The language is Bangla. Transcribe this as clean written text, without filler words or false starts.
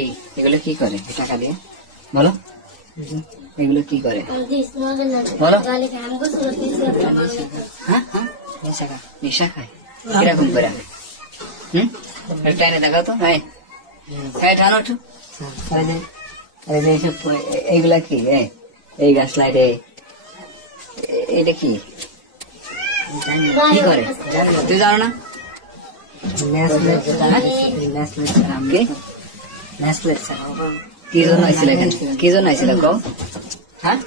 কি এগুলো কি করে টাকা দিয়ে বলো এগুলো কি করে বলো হ্যাঁ হ্যাঁ নেশা খায় কিরকম করে টাইনে দেখাও তো হ্যাঁ হ্যাঁ টানো একটু এইগুলা কি এই গাছ লাইটে এটা কি কি করে তুই জানো না কি জন্য আইছিল এখানে কি জন্য আইছিল কও হ্যাঁ